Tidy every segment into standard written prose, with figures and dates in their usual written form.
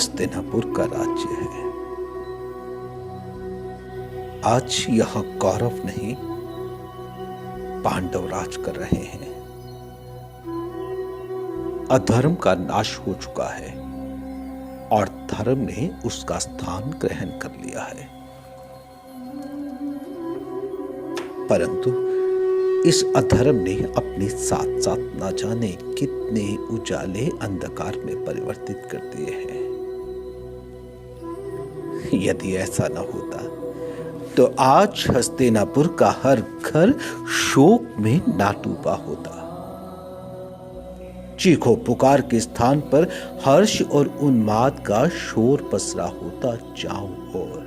हस्तिनापुर का राज्य है। आज यह कौरव नहीं, पांडव राज कर रहे हैं। अधर्म का नाश हो चुका है और धर्म ने उसका स्थान ग्रहण कर लिया है। परंतु इस अधर्म ने अपने साथ साथ न जाने कितने उजाले अंधकार में परिवर्तित कर दिए हैं। यदि ऐसा न होता तो आज हस्तिनापुर का हर घर शोक में ना डूबा होता। चीखो पुकार के स्थान पर हर्ष और उन्माद का शोर पसरा होता चारों ओर।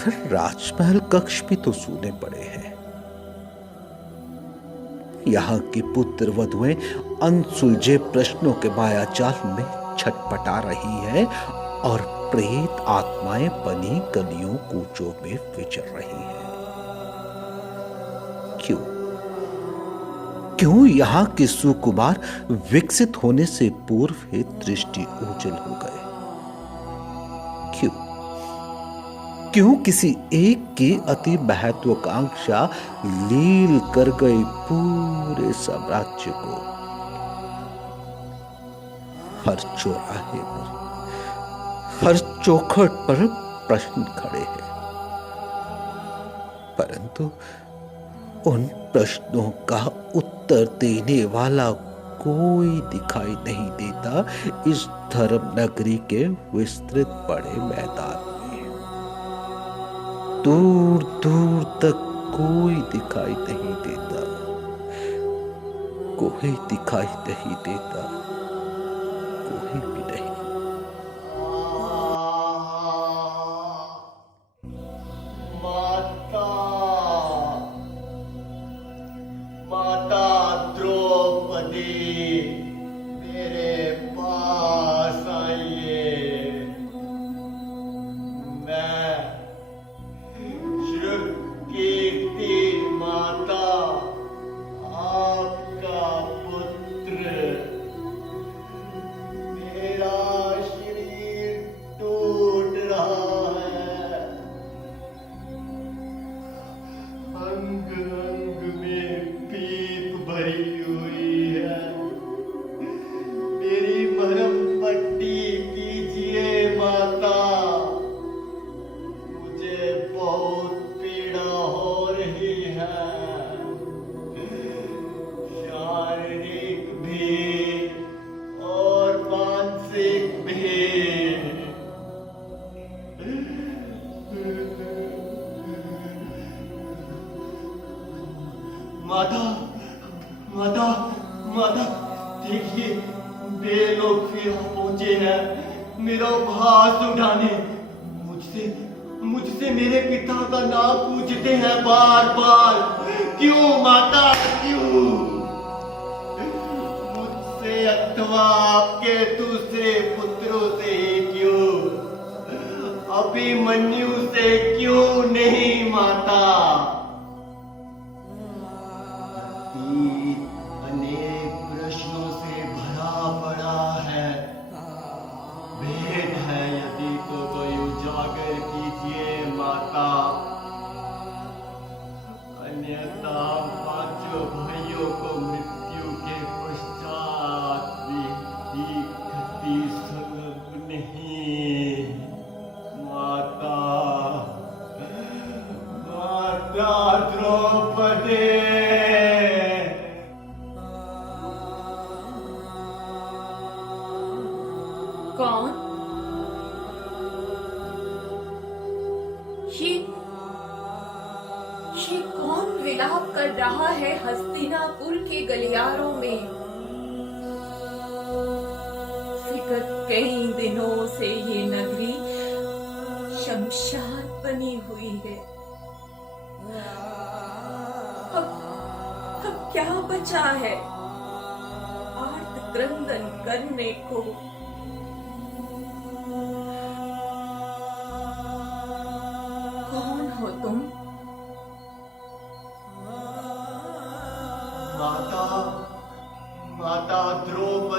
फिर राजमहल कक्ष भी तो सूने पड़े हैं। यहां की पुत्र वधुएं अनसुलझे प्रश्नों के मायाजाल में छटपटा रही है और प्रेत आत्माएं बनी गलियों कूचों में विचर रही है। क्यों यहां के सुकुमार विकसित होने से पूर्व ही दृष्टि ओझल हो गए? क्यों किसी एक की अति महत्वाकांक्षा लील कर गई पूरे साम्राज्य को? हर चौराहे पर, हर चौखट पर प्रश्न खड़े हैं, परंतु उन प्रश्नों का उत्तर देने वाला कोई दिखाई नहीं देता इस धर्म नगरी के विस्तृत बड़े मैदान में। दूर दूर तक कोई दिखाई नहीं देता, कोई दिखाई नहीं देता, कोई भी नहीं। माता, माता द्रौपदी, मेरे पास आइए। मैं कीर्ति माता, आपका पुत्र। मेरा शरीर टूट रहा है, अंग अंग में पीप भरी हुई है। मेरी मरहम पट्टी कीजिए माता, मुझे बहुत पीड़ा हो रही है, शारीरिक भी और मानसिक भी। माता, माता, माता, देखिए वे लोग फिर पहुंचे हैं मेरा भास उठाने। मुझसे मेरे पिता का नाम पूछते हैं बार बार। क्यों माता, क्यों? मुझसे अथवा आपके दूसरे पुत्रों से क्यों? अभिमन्यु से क्यों नहीं माता? अनेक प्रश्नों से भरा पड़ा है। भेद है यदि तो कोई उजागर कीजिए माता, अन्यथा पांचों भाइयों को मृत्यु के पश्चात भी गति सुलभ नहीं। माता, माता द्रौपदी। कौन? ये कौन विलाप कर रहा है हस्तिनापुर के गलियारों में? विगत कई दिनों से ये नगरी शमशान बनी हुई है। अब क्या बचा है आर्त क्रंदन करने को? कौन हो तुम? माता, माता द्रौपदी।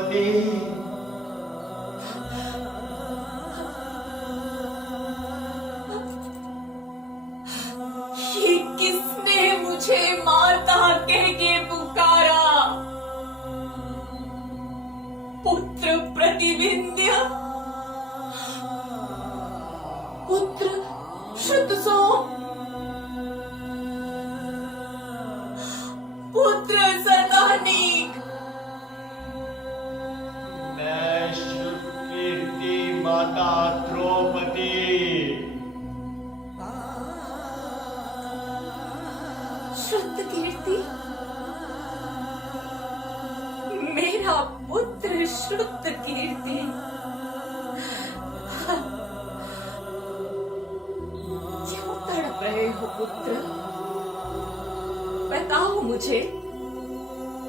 विंध्य, पुत्र श्रुतसोम, पुत्र सदानीक, मैं श्रुतकीर्ति माता द्रौपदी, श्रुतकीर्ति, मेरा पुत्र श्रुतकीर्ति, क्यों तड़प रहे हो पुत्र? बताओ मुझे,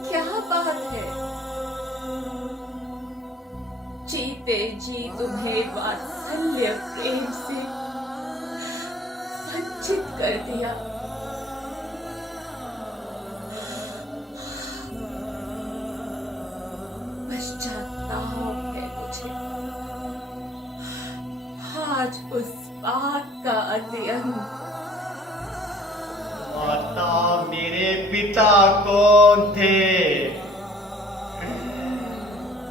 क्या बात है? जीते जी तुम्हें वात्सल्य प्रेम से संचित कर दिया। पश्चाताप है मुझे आज उस बात का अत्यंत। माता, मेरे पिता कौन थे?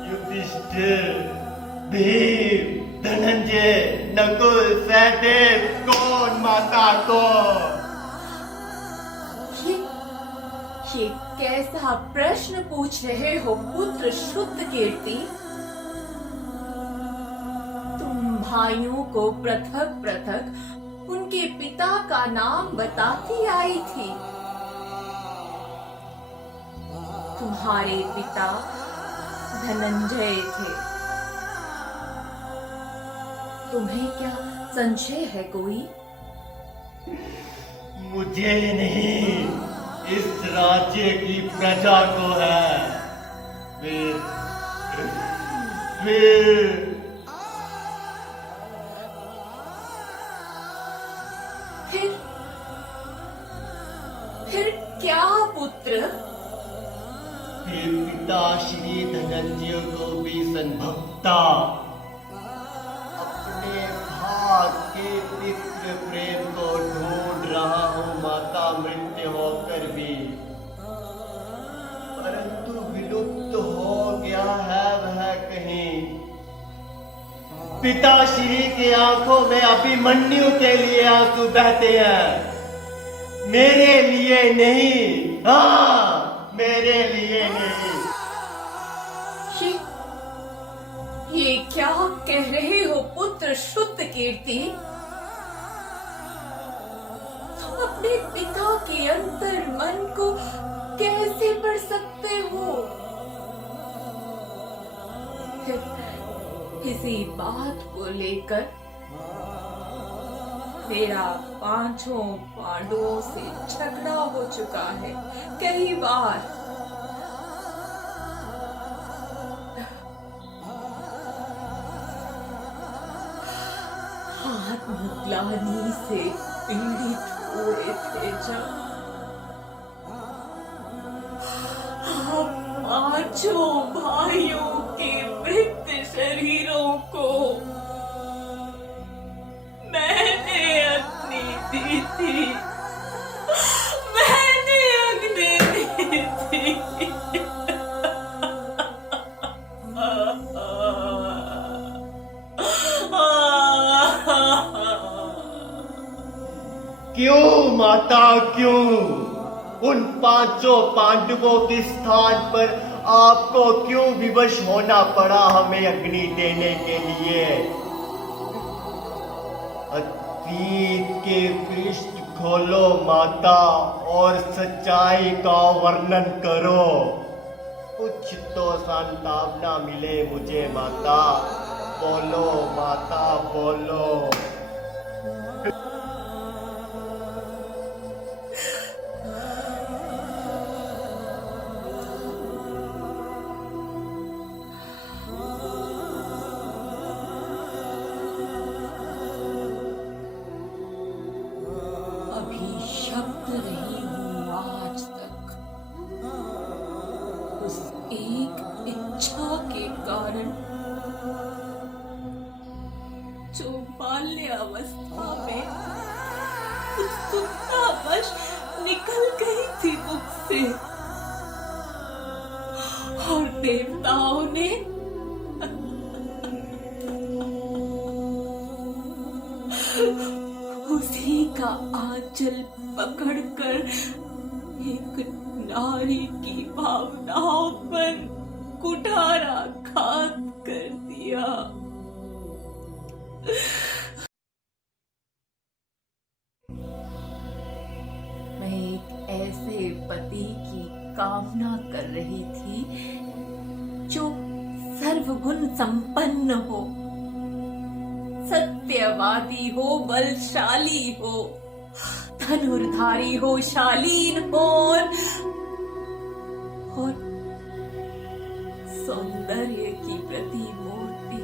युधिष्ठिर, भीम, धनंजय, नकुल, सहदेव, कौन माता कौन? ये कैसा प्रश्न पूछ रहे हो पुत्र श्रुतकीर्ति? तुम भाइयों को पृथक पृथक उनके पिता का नाम बताती आई थी। तुम्हारे पिता धनंजय थे। तुम्हें क्या संशय है कोई? मुझे नहीं, इस राज्य की प्रजा को है। फिर फिर क्या पुत्र? फिर पिता श्री धनंजय को भी संभवता अपने भाग के पितृ प्रेम को ढूंढ रहा हूँ माता, मृत्यु होकर भी, परंतु विलुप्त हो गया है वह कहीं। पिताश्री की आंखों में अभिमन्यु के लिए आंसू बहते हैं, मेरे लिए नहीं। हाँ, मेरे लिए नहीं। ये क्या कह रहे हो पुत्र श्रुतकीर्ति? तुम अपने पिता के अंतर मन को कैसे पढ़ सकते हो? इसी बात को लेकर मेरा पांचों पांडवों से झगड़ा हो चुका है कई बार। आत्मग्लानि से पीड़ित हुए थे जब पांचों भाइयों के मृत शरीरों को मैंने अग्नि दी थी। मैंने अग्नि दी थी। क्यों माता, क्यों? उन पांचों पांडवों के स्थान पर आपको क्यों विवश होना पड़ा हमें अग्नि देने के लिए? अतीत के पृष्ठ खोलो माता और सच्चाई का वर्णन करो। कुछ तो सांत्वना मिले मुझे माता। बोलो माता, बोलो। शब्द रही हूँ आज तक उस एक इच्छा के कारण जो बाल्यावस्था में उत्सुकतावश निकल गई थी मुख से, और देवताओं ने का आंचल पकड़कर एक नारी की भावनाओं पर कुठाराघात कर दिया। मैं एक ऐसे पति की कामना कर रही थी जो सर्वगुण संपन्न हो, सत्यवादी हो, बलशाली हो, धनुर्धारी हो, शालीन हो और सौंदर्य की प्रतिमूर्ति।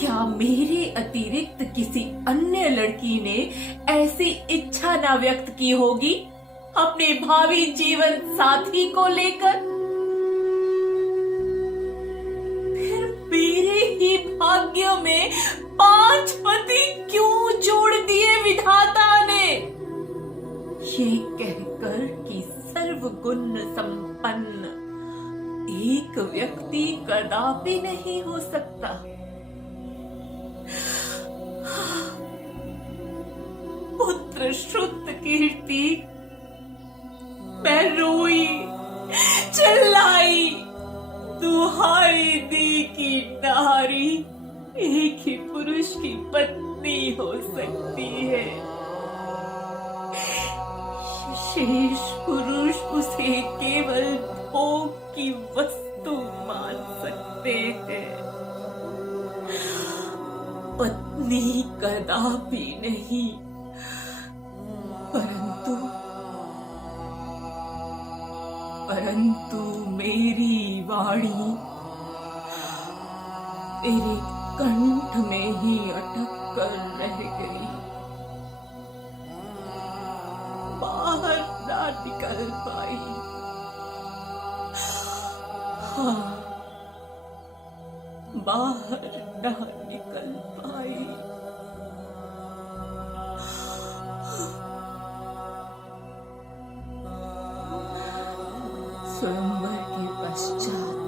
क्या मेरे अतिरिक्त किसी अन्य लड़की ने ऐसी इच्छा ना व्यक्त की होगी अपने भावी जीवन साथी को लेकर? फिर मेरे ही भाग्य में 5 पति क्यों जोड़ दिए विधाता ने? ये कहकर कि सर्वगुण संपन्न एक व्यक्ति कदापि नहीं हो सकता। पुत्र श्रुत कीर्ति, मैं रोई, चिल्लाई, दुहाई दी कि नारी एक ही पुरुष की पत्नी हो सकती है। शेष पुरुष उसे केवल भोग की वस्तु मान सकते हैं, पत्नी कदापि नहीं। परंतु मेरी वाणी तेरे कंठ में ही अटक कर रह गई, बाहर ना निकल पाई। हाँ, बाहर ना निकल पाई। स्वयंवर के पश्चात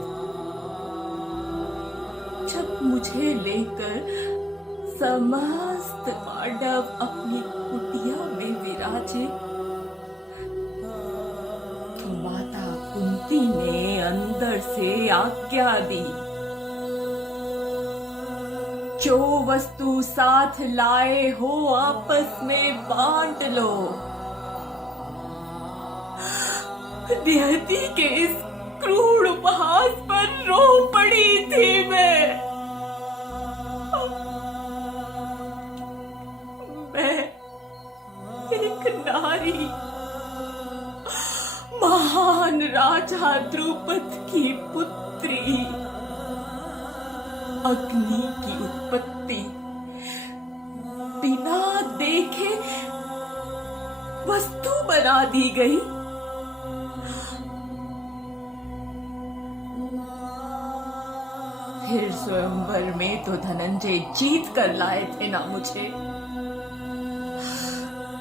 जब मुझे लेकर समस्त पांडव अपनी कुटिया में विराजे, तो माता कुंती ने अंदर से आज्ञा दी, जो वस्तु साथ लाए हो आपस में बांट लो। नियति के इस क्रूर उपहास पर रो पड़ी थी मैं एक नारी, महान राजा द्रुपद की पुत्री, अग्नि की उत्पत्ति बिना देखे वस्तु बना दी गई। फिर स्वयंवर में तो धनंजय जीत कर लाए थे ना मुझे।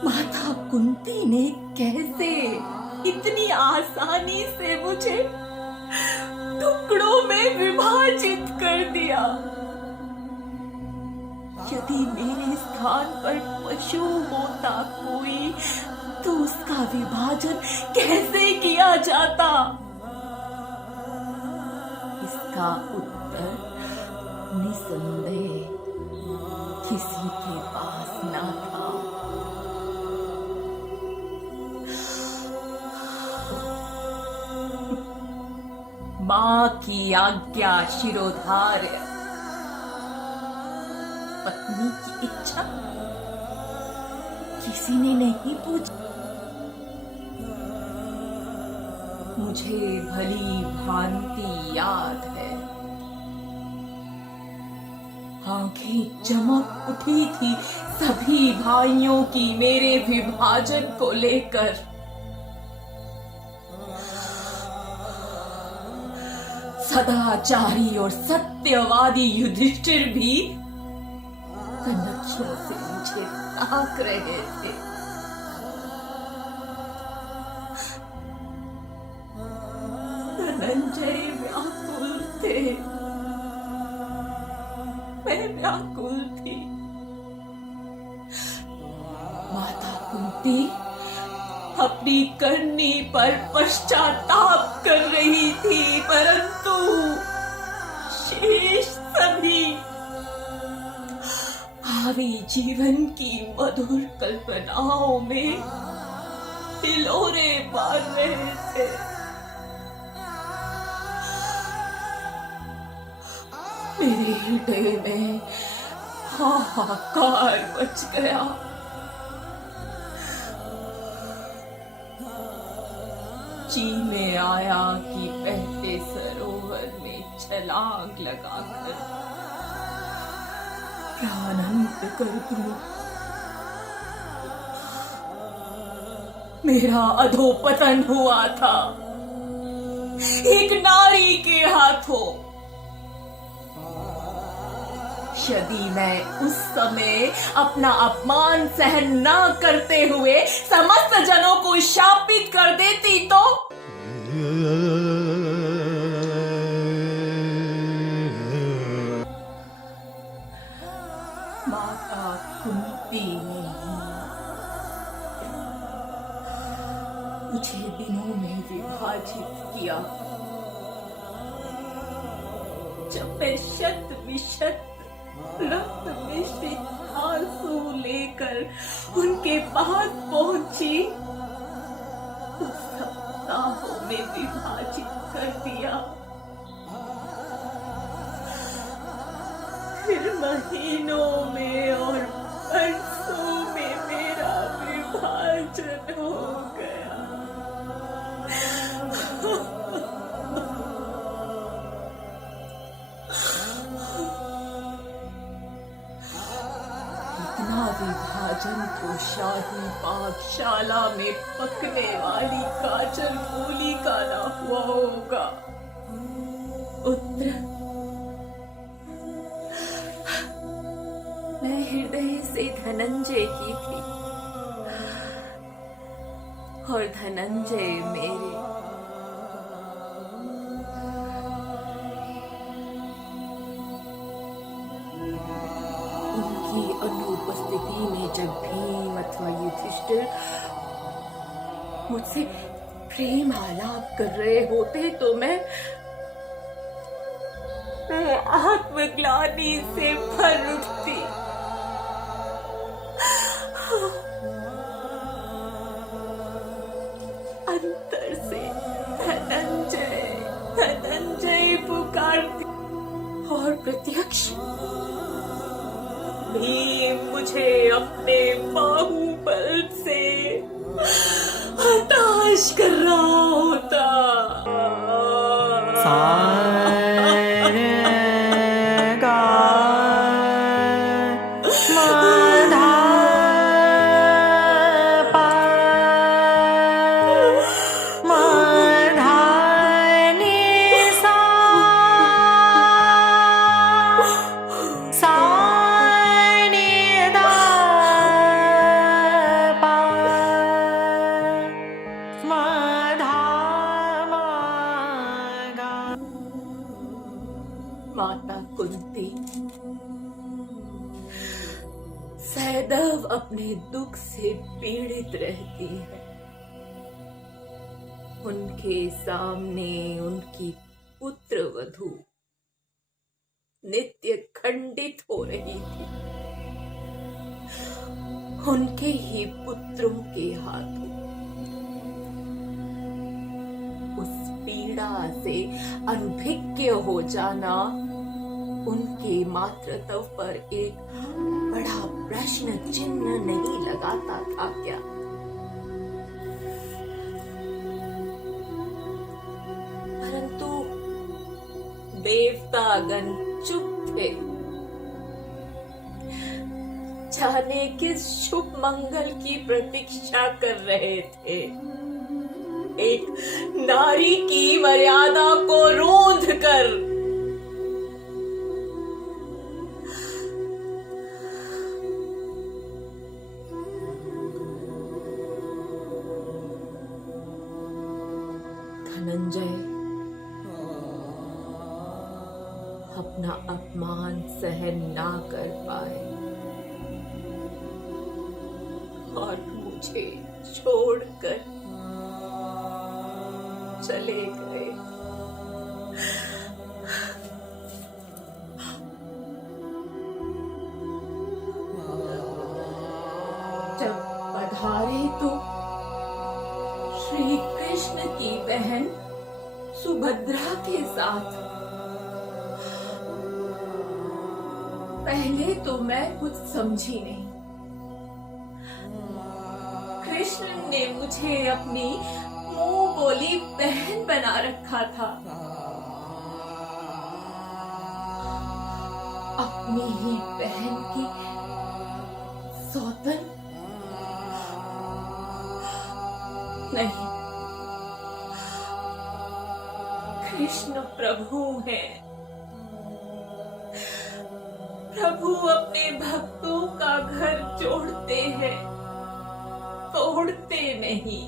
माता कुंती ने कैसे इतनी आसानी से मुझे टुकड़ों में विभाजित कर दिया। यदि मेरे स्थान पर पशु होता कोई, तो उसका विभाजन कैसे किया जाता? इसका उत्तर निसंदेह किसी के पास ना था। मां की आज्ञा शिरोधार्य, पत्नी की इच्छा किसी ने नहीं पूछी। मुझे भली भांति याद है, आंखें चमक उठी थी सभी भाइयों की मेरे विभाजन को लेकर। सदाचारी और सत्यवादी युधिष्ठिर भी कनखियों से मुझे ताक रहे थे। धनंजय व्याकुल थे, मैं व्याकुल थी। कुंती अपनी करनी पर पश्चाताप कर रही थी, परंतु शेष सभी भावी जीवन की मधुर कल्पनाओं में हिलोरे मार रहे थे। मेरे हृदय में हाहाकार मच गया। जी में आया कि बहते सरोवर में छलांग लगाकर प्राणांत कर दूं। मेरा अधोपतन हुआ था एक नारी के हाथों। यदि मैं उस समय अपना अपमान सहन न करते हुए समस्त जनों को शापित कर देती तो माता कुंती ने मुझे दिनों में विभाजित किया। जब मैं शत विशत रक्त मिश्रित आंसू लेकर उनके पास पहुंची तो सप्ताहों में विभाजित कर दिया, फिर महीनों में और वर्षों में मेरा विभाजन हो गया। विभाजन को शाही पाकशाला में पकने वाली काजल गोली का ना हुआ होगा। पुत्र, मैं हृदय से धनंजय की थी और धनंजय मेरे। अनुपस्थिति में जब भीम अथवा युधिष्ठिर मुझसे प्रेम आलाप कर रहे होते तो मैं आत्मग्लानि से भर उठती। अंतर से धनंजय धनंजय पुकारती और प्रत्यक्ष भीम मुझे अपने बाहुबल से हताश कर रहा होता। माता कुंती सदैव अपने दुख से पीड़ित रहती है। उनके सामने उनकी पुत्र वधू नित्य खंडित हो रही थी। उनके ही पुत्रों के हाथों उस पीड़ा से अनभिज्ञ हो जाना उनके मातृत्व पर एक बड़ा प्रश्न चिन्ह नहीं लगाता था क्या? परंतु देवतागण चुप थे। जाने किस शुभ मंगल की प्रतीक्षा कर रहे थे। एक नारी की मर्यादा को रोंद कर धनंजय अपना अपमान सहन ना कर पाए और मुझे छोड़कर चले गए। जब पधारे तो श्री कृष्ण की बहन सुभद्रा के साथ। पहले तो मैं कुछ समझी नहीं। कृष्ण ने मुझे अपनी मुंह बोली बहन बना रखा था। अपनी ही बहन की सौतन नहीं, कृष्ण प्रभु हैं। प्रभु अपने भक्तों का घर जोड़ते हैं, तोड़ते नहीं।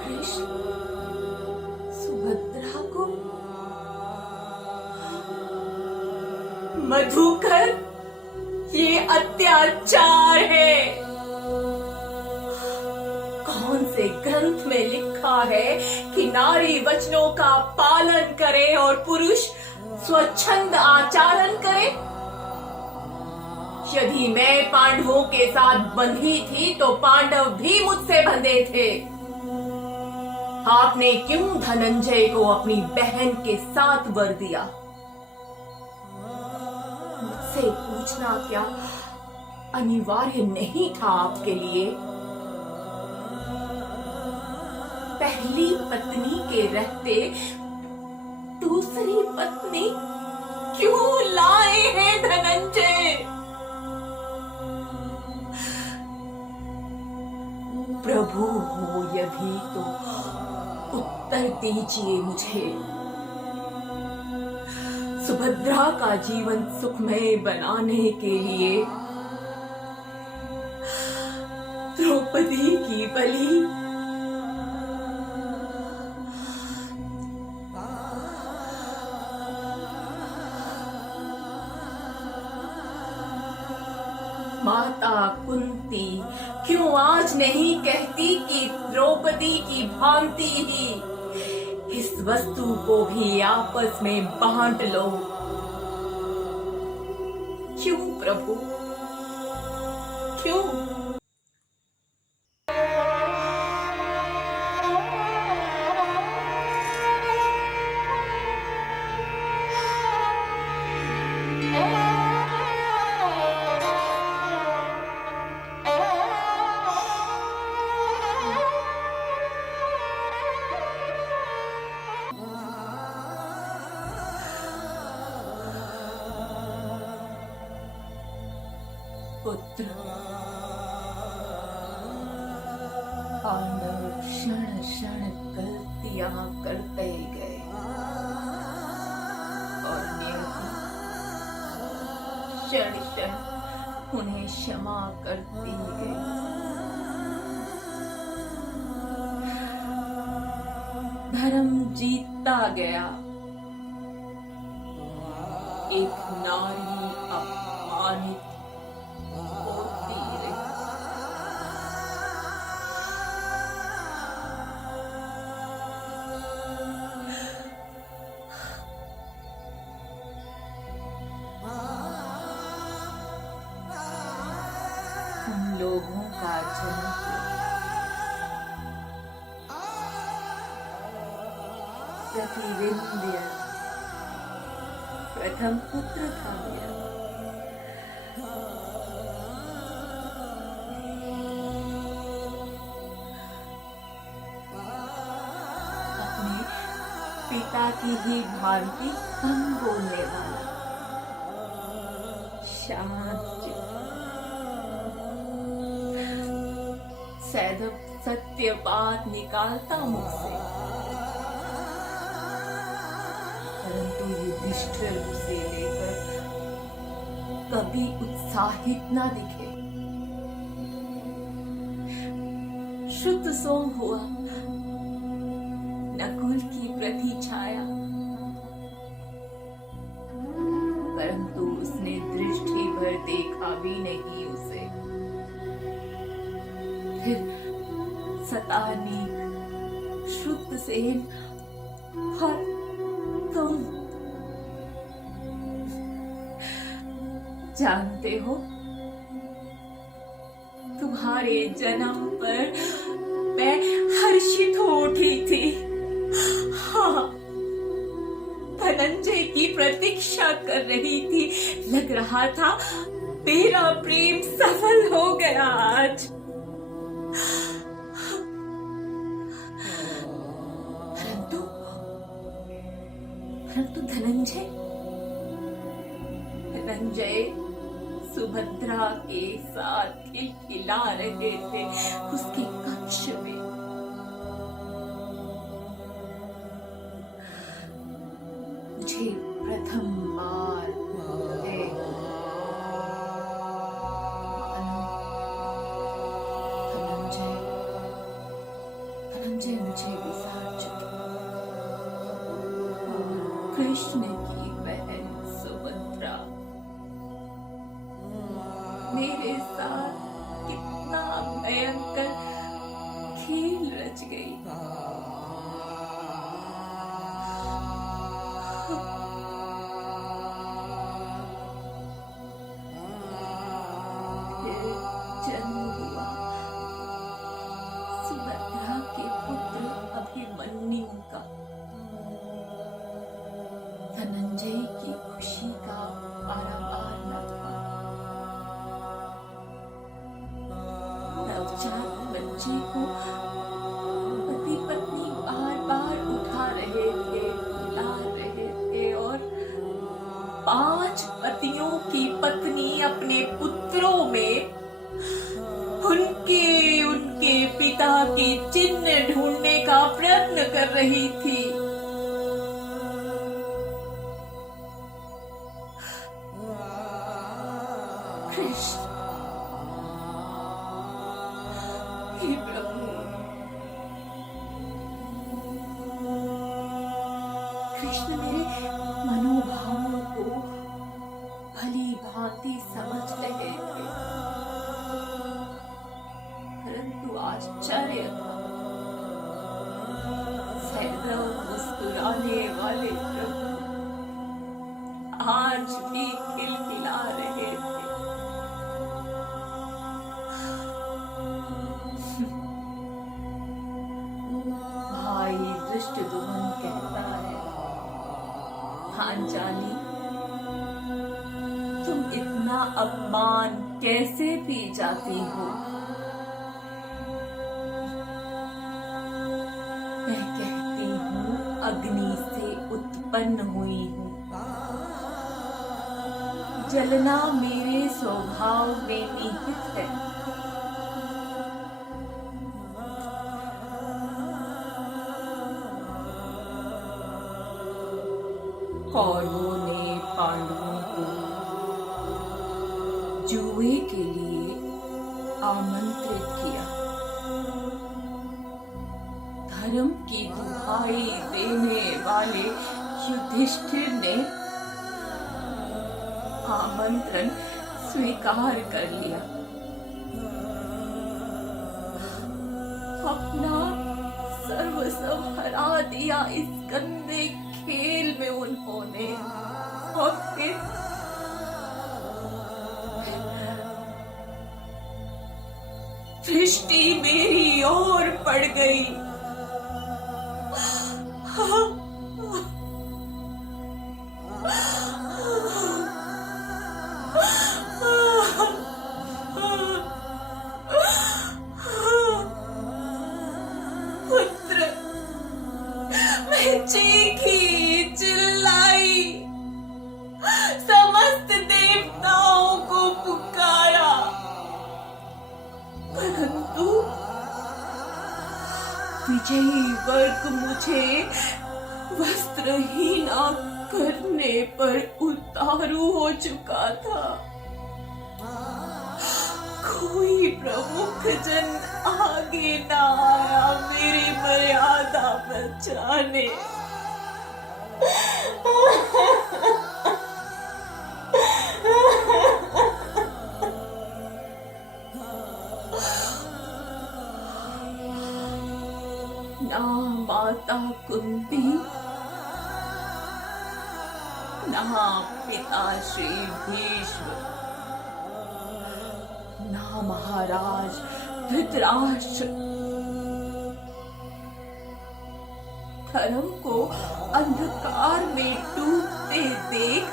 कृष्ण सुभद्रा को मधुकर, ये अत्याचार है। कौन से ग्रंथ में लिखा है कि नारी वचनों का पालन करे और पुरुष स्वच्छंद आचरण करे? यदि मैं पांडवों के साथ बंधी थी तो पांडव भी मुझसे बंधे थे। आपने क्यों धनंजय को अपनी बहन के साथ वर दिया? मुझसे पूछना क्या अनिवार्य नहीं था आपके लिए? पहली पत्नी के रहते दूसरी पत्नी क्यों लाए हैं धनंजय? प्रभु हो यदि तो उत्तर दीजिए मुझे। सुभद्रा का जीवन सुखमय बनाने के लिए द्रौपदी की बलि माता कुंती क्यों आज नहीं कहती कि द्रौपदी की भांति ही इस वस्तु को भी आपस में बांट लो? क्यों प्रभु, क्यों? पुत्र, पांडव क्षण क्षण गलतियां करते गए और नियति क्षण क्षण उन्हें क्षमा करती गई। धर्म जीतता गया। एक नारी अपमानित होती रही। हम लोगों का जन्म प्रतिविंध्य प्रथम पुत्र था मेरा। अपने पिता की ही भांति कम बोलने वाला, शांत, सदैव सत्य बात निकालता मुझसे, परंतु युधिष्ठिर उसे लेकर कभी उत्साहित ना दिखे। शुद्ध सोम हुआ नकुल की प्रति छाया, परंतु उसने भी नहीं उसे। फिर सतानी, श्रुतसेन और तुम जानते हो, तुम्हारे जन्म पर मैं हर्षित हो उठी थी। हाँ, धनंजय की प्रतीक्षा कर रही थी। लग रहा था मेरा प्रेम सफल हो गया आज। परंतु धनंजय सुभद्रा के साथ खिलखिला रहे थे उसके कक्ष में। मुझे प्रथम बार धनंजय मुझे विसार चुके। कृष्ण की बहन सुभद्रा मेरे साथ कितना भयंकर खेल रच गई। फिर जन्म हुआ सुभद्रा के पुत्र अभिमन्यु का। धनंजय की खुशी का पारावार न था। नवजात बच्चे को पति पत्नी बार बार उठा रहे थे, ला रहे थे, और 5 पतियों की पत्नी अपने पुत्रों में उनके पिता के चिन्ह ढूंढने का प्रयत्न कर रही थी। कृष्ण, हे प्रभु, कृष्ण मेरे मनोभावों को भली भांति समझ रहे थे। परंतु आश्चर्य था, सदैव मुस्कुराने वाले प्रभु आज भी खिलखिला रहे थे। भाई दृष्टद्युम्न कहता है, पांचाली, तुम इतना अपमान कैसे पी जाती हो? मैं कहती हूँ, अग्नि से उत्पन्न हुई हूँ। जलना मेरे स्वभाव में निहित है। कौरवों ने पांडवों को जुए के लिए आमंत्रित किया। धर्म की दुहाई देने वाले युधिष्ठिर ने आमंत्रण स्वीकार कर लिया। अपना सर्वस्व हरा दिया इस गंदे खेल में उन्होंने। और फिर दृष्टि मेरी ओर पड़ गई। पुत्र, मैं चीखी, चिल्लाई, समस्त देवताओं को पुकारा, परंतु विजयी वर्ग मुझे वस्त्रहीना करने पर उतारू हो चुका था। कोई प्रमुख जन आगे ना आया मेरी मर्यादा बचाने। माता कुंती, ना पिता श्री भीष्म, ना महाराज धृतराष्ट्र। धर्म को अंधकार में डूबते देख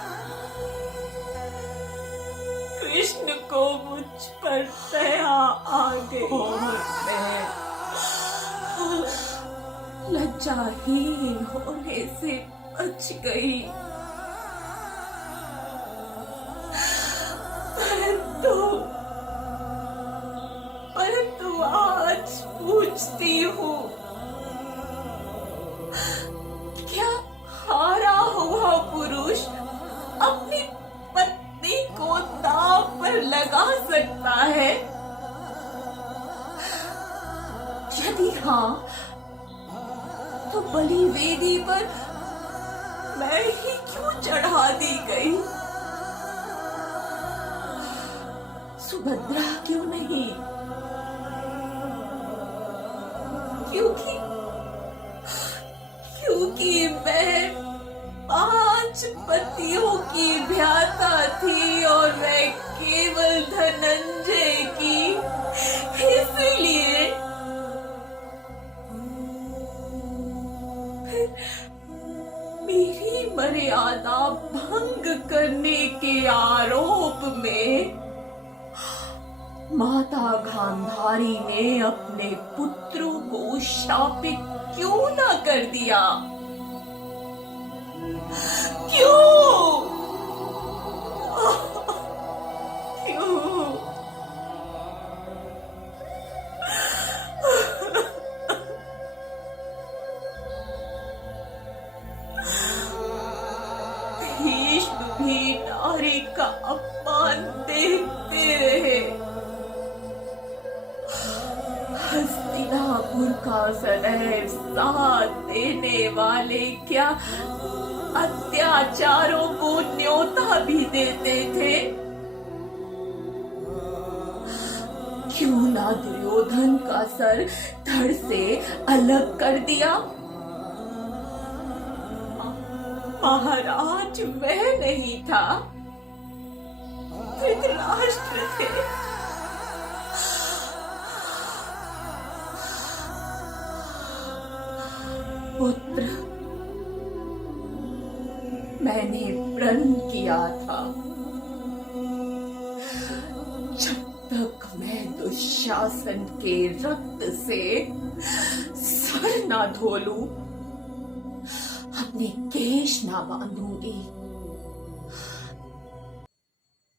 कृष्ण को मुझ पर दया आ गई और मैं लज्जाहीन होने से बच गई। परंतु आज पूछती हूँ, क्या हारा हुआ पुरुष अपनी पत्नी को दांव पर लगा सकता है? यदि हाँ, तो बलि वेदी पर मैं ही क्यों चढ़ा दी गई? सुभद्रा क्यों नहीं? क्योंकि मैं 5 पतियों की भ्राता थी और मैं केवल धनंजय की, इसलिए मेरी मर्यादा भंग करने के आरोप में माता गांधारी ने अपने पुत्रों को शापित क्यों ना कर दिया? क्यों? क्यों? भीष्म भी नारी का अपमान देखते रहे। हस्तिनापुर का सदैव साथ देने वाले क्या अत्याचारों को न्योता भी देते थे? क्यों ना दुर्योधन का सर धड़ से अलग कर दिया? महाराज वह नहीं था, धृतराष्ट्र थे। पुत्र, मैंने प्रण किया था, जब तक मैं दुशासन के रक्त से सर ना धो लूं, अपने केश ना बांधूंगी।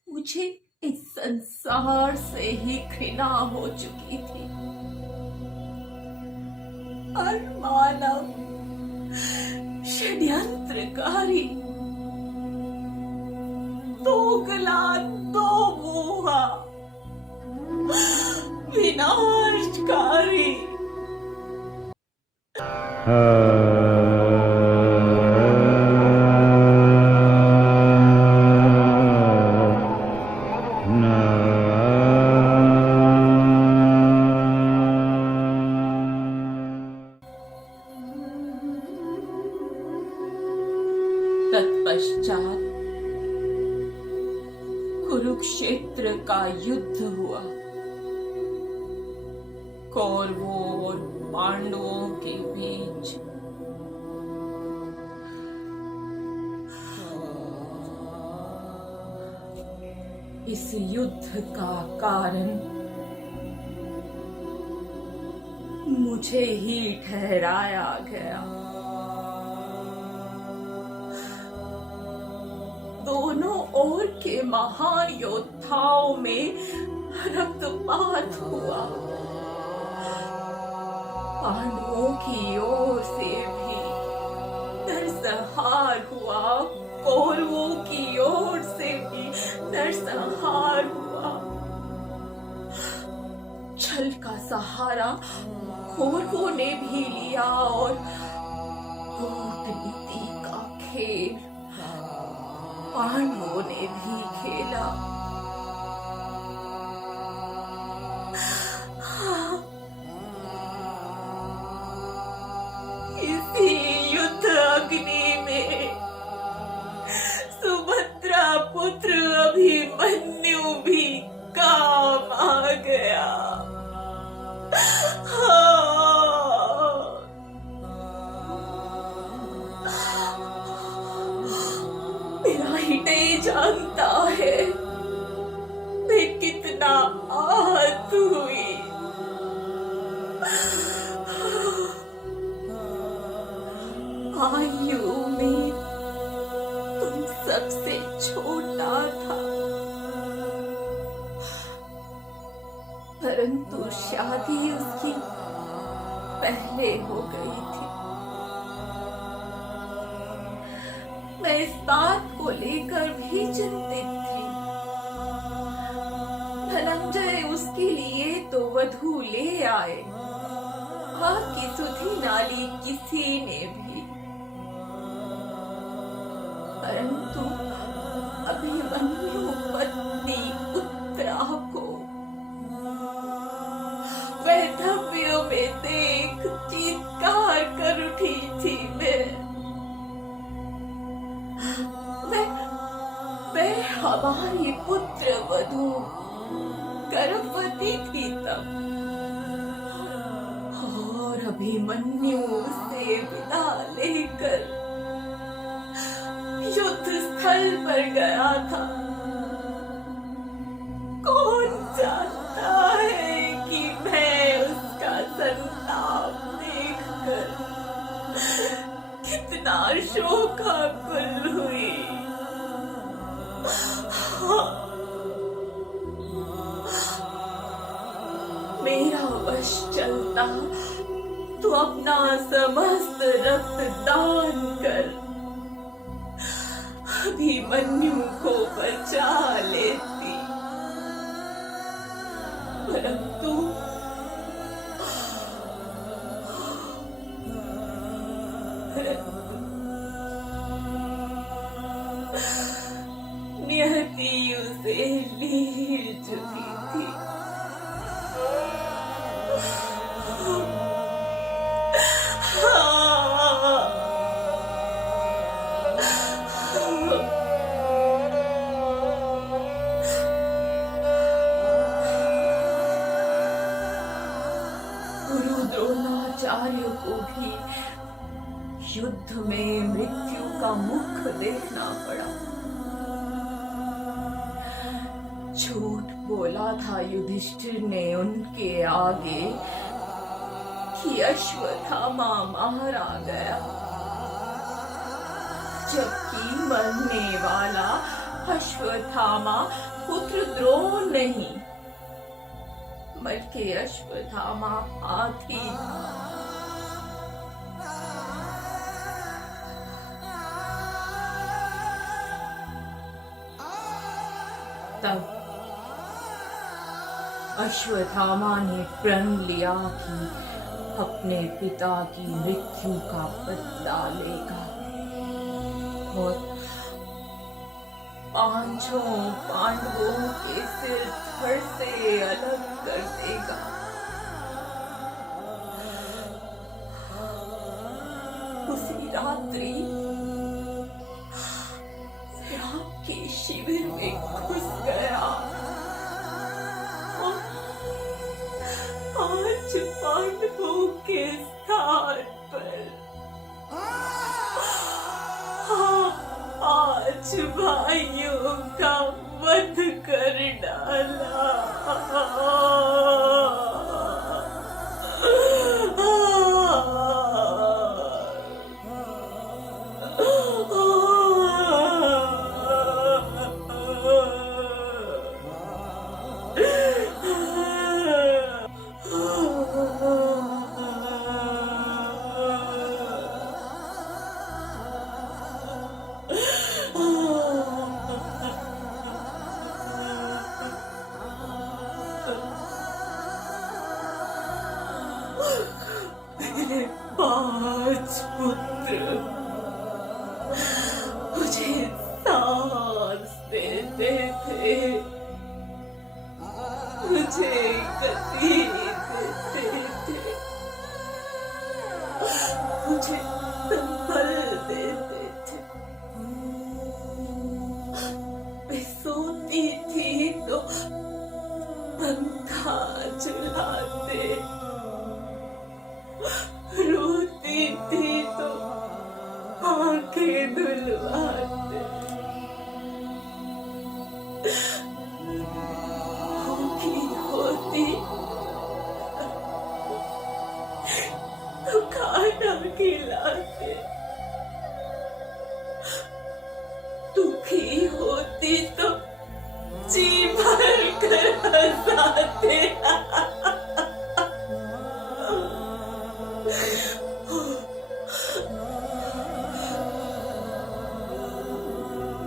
मुझे इस संसार से ही घृणा हो चुकी थी। हर मानव षड्यंत्रकारी, दोगला, दो मुहा, विनाशकारी। तत्पश्चात कुरुक्षेत्र का युद्ध हुआ। कौरवों और पांडवों के बीच। इस युद्ध का कारण मुझे ही ठहराया गया। दोनों ओर के महान योद्धाओं में रक्तपात हुआ। पांडवों की ओर से भी नरसंहार हुआ, कौरवों की ओर से भी नरसंहार हुआ। छल का सहारा कौरवों ने भी लिया और कूटनीति का खेल पांडवों ने भी खेला। इस अभिमन्यु भी काम आ गया। हाँ। मेरा हिटे जानता है मैं कितना आहत हुई। आयु में तुम सबसे छोटा था, परंतु शादी उसकी पहले हो गई थी। मैं इस बात को लेकर भी चिंतित थी। धनंजय उसके लिए तो वधू ले आए, आपकी सुधी नाली किसी ने भी, परंतु अभिमन्यु पत्नी उत्तरा को वैधव्यों में देख चीत्कार कर उठी थी। मैं हमारी पुत्र वधू गर्भवती थी तब, और अभिमन्यु से विदा लेकर युद्ध स्थल पर गया था। कौन जानता है कि मैं उसका संताप देखकर कितना शोकाकुल हुई। मेरा वश चलता तो अपना समस्त रक्त दान कर अभिमन्यु को बचा लेती, परंतु नियति उसे लील चुकी थी। गुरु द्रोणाचार्य को भी युद्ध में मृत्यु का मुख देखना पड़ा। झूठ बोला था युधिष्ठिर ने उनके आगे कि अश्वत्थामा मारा गया, जबकि मरने वाला अश्वत्थामा पुत्र द्रोण नहीं बल्कि अश्वत्थामा हाथी था। तब अश्वत्थामा ने प्रण लिया कि अपने पिता की मृत्यु का बदला लेगा और पांचों पांडवों के सिर धड़ से अलग कर देगा। उसी रात्रि राम के शिविर में घुस गया और पांच पांडवों के स्थान पर पांच भाइयों का वध कर डाला। मेरे पांच पुत्र मुझे सांस देते थे, मुझे गति देते थे, मुझे संबल देते थे। मैं सोती शुरुआत होगी होती तो खाना खिलाते, दुखी होती तो जी भर कर हंसाते।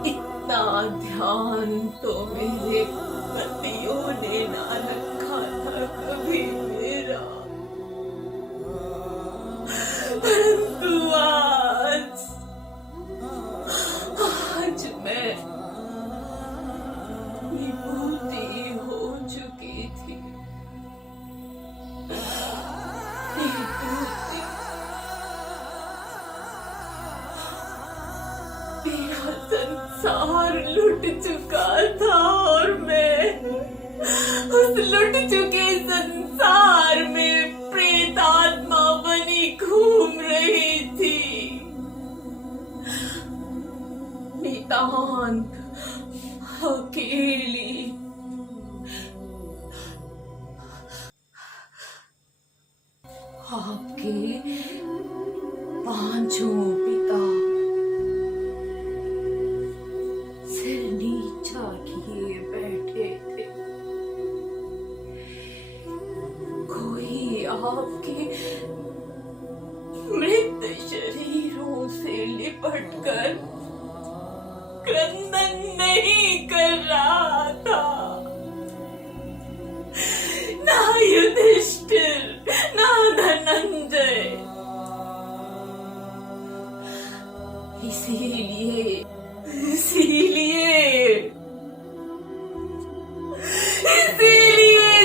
इतना ध्यान तो मेरे पतियों ने ना रखा था कभी मेरा, परंतु आज मैं विभूति हो चुकी थी। विभूति मेरा संसार लुट चुका था और मैं उस लुट चुके संसार में प्रेतात्मा बनी घूम रही थी। नितांत अकेली, आपके पांचों पिता सिर नीचा किए बैठे थे। कोई आपके मृत शरीरों से लिपटकर क्रंदन नहीं कर रहा था, ना युधिष्ठिर ना धनंजय। इसीलिए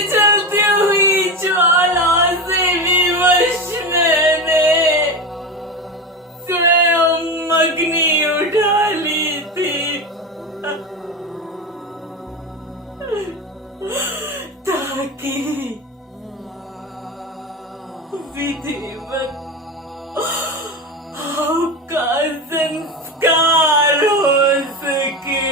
चलती हुई ज्वाला से विवश मैंने स्वयं अग्नि उठा ली थी, ताकि विधिवत आपका संस्कार हो सके।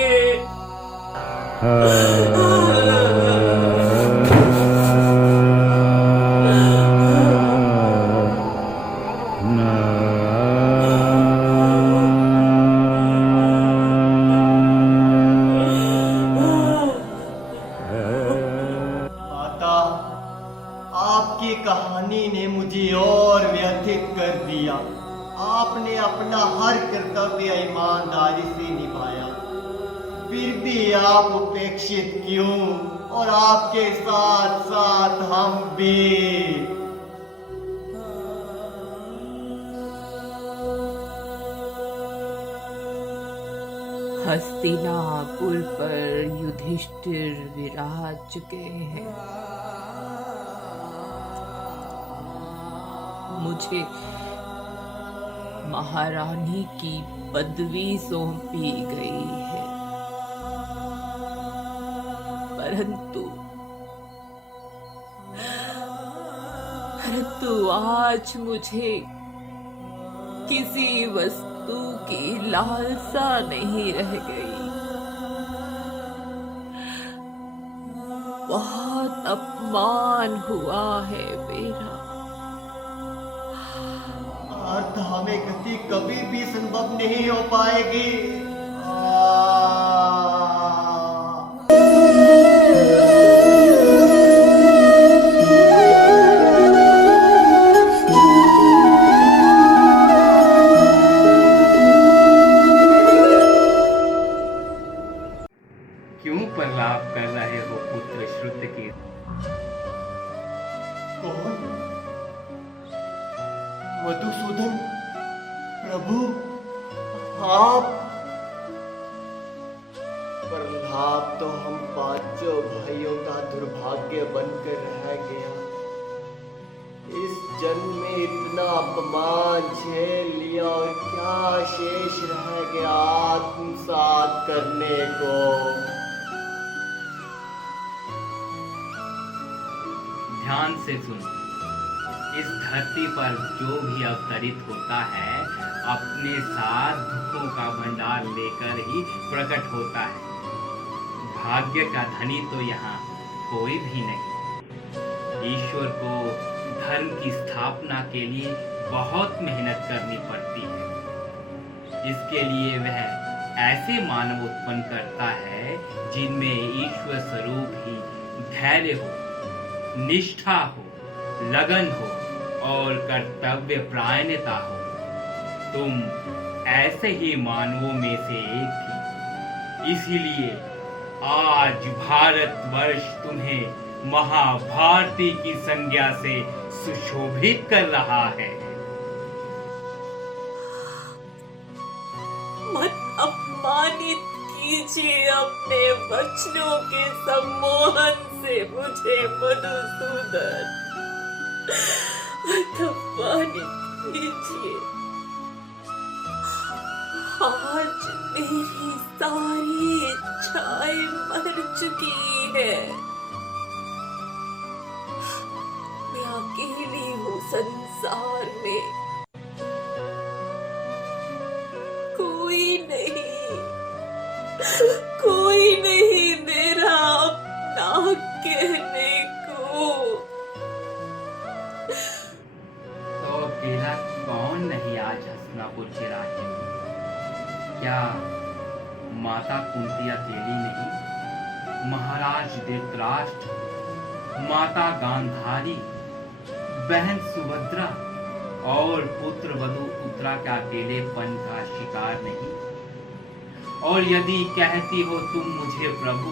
माता, आपकी कहानी ने मुझे और व्यथित कर दिया। आपने अपना हर कर्तव्य ईमानदारी से निभाया, फिर भी आप उपेक्षित क्यों? और आपके साथ साथ हम भी। हस्तिनापुर पर युधिष्ठिर विराज चुके हैं। मुझे महारानी की पदवी सौंपी गई है, परंतु आज मुझे किसी वस्तु की लालसा नहीं रह गई। बहुत अपमान हुआ है मेरा। अर्थ हमें गति कभी भी संभव नहीं हो पाएगी। क्यों प्रलाप कर रहे हो पुत्र श्रुत की? कौन? मधुसूदन प्रभु, आप? प्रलाप तो हम पांचों भाइयों का दुर्भाग्य बनकर रह गया। इस जन्म में इतना अपमान झेल लिया और क्या शेष रह गया आत्मसात करने को। ध्यान से सुन, इस धरती पर जो भी अवतरित होता है अपने साथ दुखों का भंडार लेकर ही प्रकट होता है। भाग्य का धनी तो यहाँ कोई भी नहीं। ईश्वर को धर्म की स्थापना के लिए बहुत मेहनत करनी पड़ती है। इसके लिए वह ऐसे मानव उत्पन्न करता है जिनमें ईश्वर स्वरूप ही धैर्य हो, निष्ठा हो, लगन हो और कर्तव्य परायणता हो। तुम ऐसे ही मानवों में से एक थी। इसीलिए आज भारतवर्ष तुम्हें महाभारती की संज्ञा से सुशोभित कर रहा है। मत अपमानित कीजिए अपने वचनों के सम्मोहन से मुझे मधुसूदन। मत अपमानित कीजिए। आज मेरी सारी इच्छाएं मर चुकी है। मैं अकेली हूँ संसार में, कोई नहीं मेरा अपना कहने को। तो अकेला कौन नहीं आज हस्तिनापुर के राज्य में? क्या माता कुंती अकेली नहीं? महाराज धृतराष्ट्र, माता गांधारी, बहन सुभद्रा और पुत्र वधु उत्तरा का अकेलेपन का शिकार नहीं? और यदि कहती हो तुम मुझे प्रभु,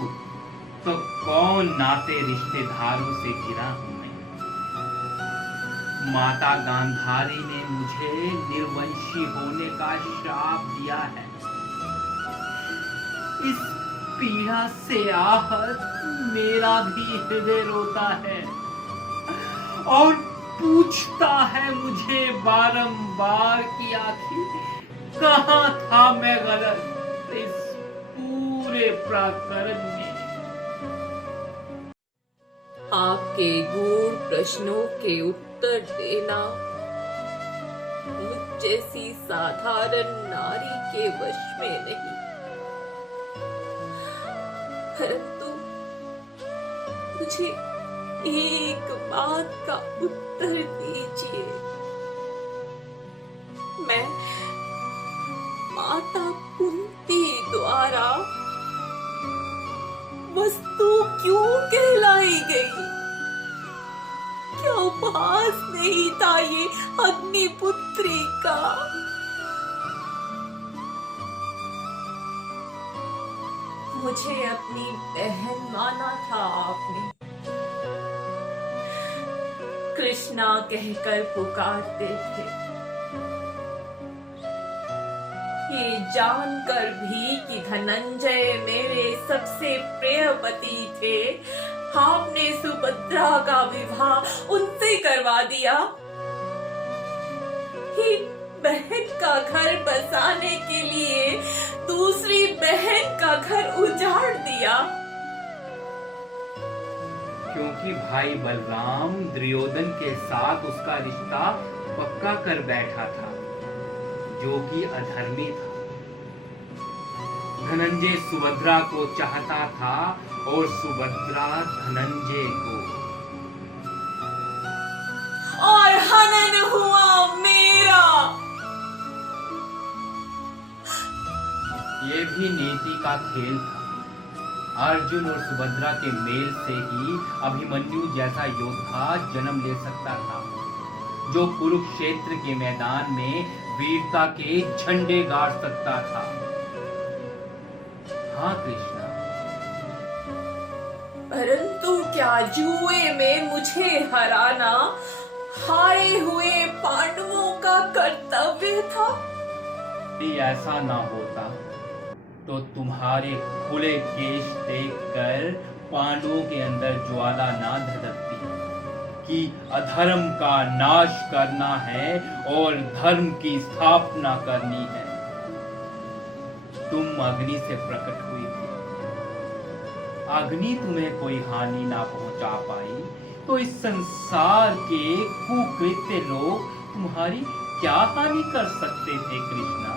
तो कौन नाते रिश्तेदारों से घिरा हूं मैं? माता गांधारी ने मुझे निर्वंशी होने का श्राप दिया है। इस पीड़ा से आहत मेरा भी हृदय रोता है और पूछता है मुझे बारंबार कि आखिर कहां था मैं गलत इस पूरे प्रकरण में। आपके गूढ़ प्रश्नों के उत्तर देना मुझ जैसी साधारण नारी के वश में नहीं, परंतु मुझे एक बात का उत्तर दीजिए। मैं माता कुंती द्वारा वस्तु क्यों कहलाई गई? क्या उपहास नहीं था ये अग्निपुत्री का? मुझे अपनी बहन माना था आपने, कृष्णा कहकर पुकारते थे। ये जानकर भी कि धनंजय मेरे सबसे प्रिय पति थे, आपने सुभद्रा का विवाह उनसे करवा दिया। एक बहन का घर बसाने के लिए दूसरी बहन का घर उजाड़ दिया। क्योंकि भाई बलराम दुर्योधन के साथ उसका रिश्ता पक्का कर बैठा था, जो कि अधर्मी था। धनंजय सुभद्रा को चाहता था और सुभद्रा धनंजय को, और हनन हुआ मेरा। ये भी नीति का खेल था। अर्जुन और सुभद्रा के मेल से ही अभिमन्यु जैसा योद्धा जन्म ले सकता था, जो कुरुक्षेत्र के मैदान में वीरता के झंडे गाड़ सकता था। हाँ कृष्णा, परंतु क्या जुए में मुझे हराना हारे हुए पांडवों का कर्तव्य था? यदि ऐसा ना होता तो तुम्हारे खुले केश देखकर पांडवों के अंदर ज्वाला ना धधकती कि अधर्म का नाश करना है और धर्म की स्थापना करनी है। तुम अग्नि से प्रकट हुई थी। अग्नि तुम्हें कोई हानि ना पहुंचा पाई तो इस संसार के कुकृत्य लोग तुम्हारी क्या हानि कर सकते थे कृष्णा?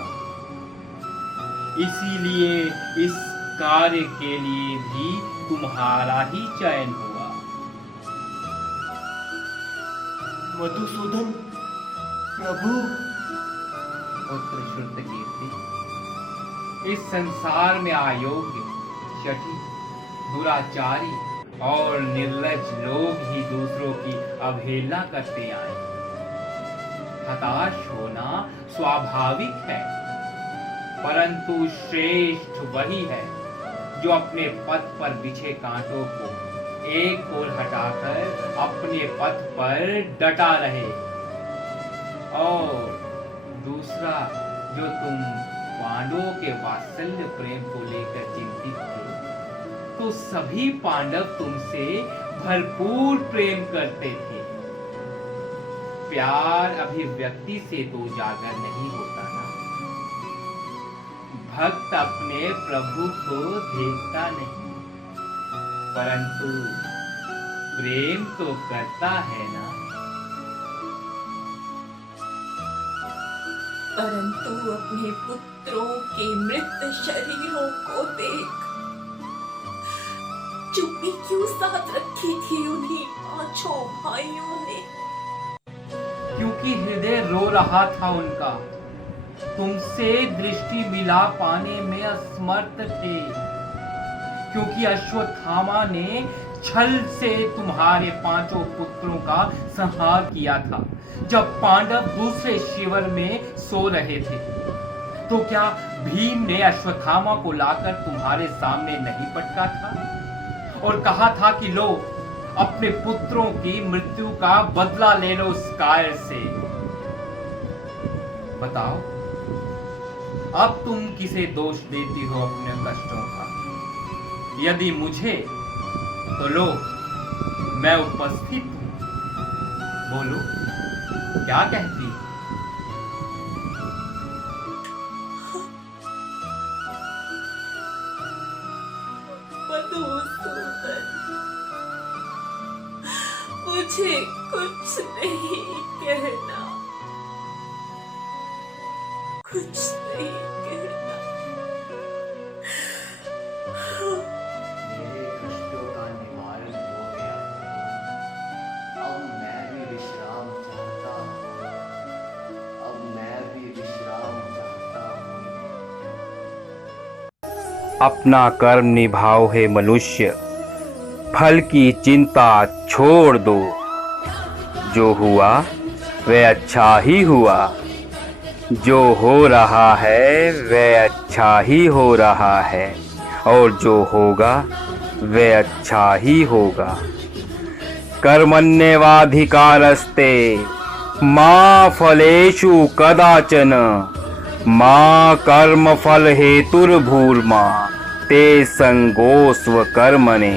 इसीलिए इस कार्य के लिए भी तुम्हारा ही चयन हुआ। मधुसूदन प्रभु। पुत्र श्रुतकीर्ति, इस संसार में अयोग्य, शठी, दुराचारी और निर्लज लोग ही दूसरों की अवहेलना करते आए। हताश होना स्वाभाविक है, परंतु श्रेष्ठ वही है जो अपने पथ पर बिछे कांटों को एक ओर हटाकर अपने पथ पर डटा रहे। और दूसरा, जो तुम पांडवों के वात्सल्य प्रेम को लेकर चिंतित थे, तो सभी पांडव तुमसे भरपूर प्रेम करते थे। प्यार अभिव्यक्ति से तो उजागर नहीं होता ना। भक्त अपने प्रभु को देखता नहीं, परंतु प्रेम तो करता है ना। परंतु अपने पुत्रों के मृत शरीरों को देख चुप्पी क्यों साथ रखी थी उन्हीं पांचों भाइयों ने? क्योंकि हृदय रो रहा था उनका, तुमसे दृष्टि मिला पाने में असमर्थ थे। क्योंकि अश्वत्थामा ने छल से तुम्हारे पांचों पुत्रों का संहार किया था जब पांडव दूसरे शिविर में सो रहे थे। तो क्या भीम ने अश्वत्थामा को लाकर तुम्हारे सामने नहीं पटका था और कहा था कि लो, अपने पुत्रों की मृत्यु का बदला ले लो उस कायर से? बताओ, अब तुम किसे दोष देती हो अपने कष्टों का? यदि मुझे, तो लो, मैं उपस्थित हूं। बोलो, क्या कहती? मधुसूदन, मुझे कुछ नहीं कहना, कुछ नहीं कहना। मेरे कष्टों का निवारण हो गया। अब मैं भी विश्राम चाहता हूँ। अब मैं भी विश्राम चाहता हूँ। अपना कर्म निभाओ हे मनुष्य, फल की चिंता छोड़ दो। जो हुआ वह अच्छा ही हुआ, जो हो रहा है वह अच्छा ही हो रहा है, और जो होगा वह अच्छा ही होगा। कर्मण्येवाधिकारस्ते मा फलेषु कदाचन, मा कर्म फल हेतुर्भूर्मा ते संगोस्व कर्मणे।